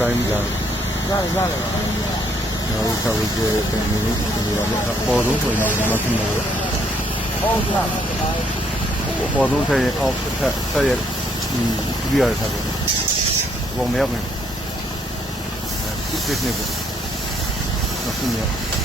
တိုင်းကြာနောက်ဆက်ပြီးတဲ့ပုံမျိုးလေးပေါ်တော့ဆိုရင်တော့မဖြစ်ဘူးပေါ်တော့တဲ့အောက်ဆက်ရပြီးရတာပဲဘောမရမယ်ဖြစ်နေဘူးမဖြစ်နေ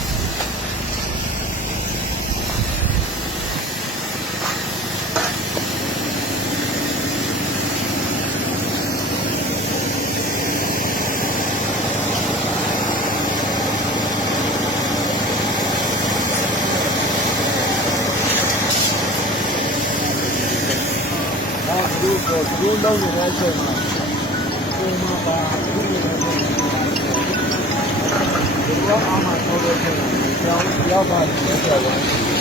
ဒီလုံးနေတဲ့အချိန်မှာဒီမှာပါဒီလိုအားမတော်တဲ့ချိန်မှာကြောင်းရောက်ပါတယ်ဆိုတော့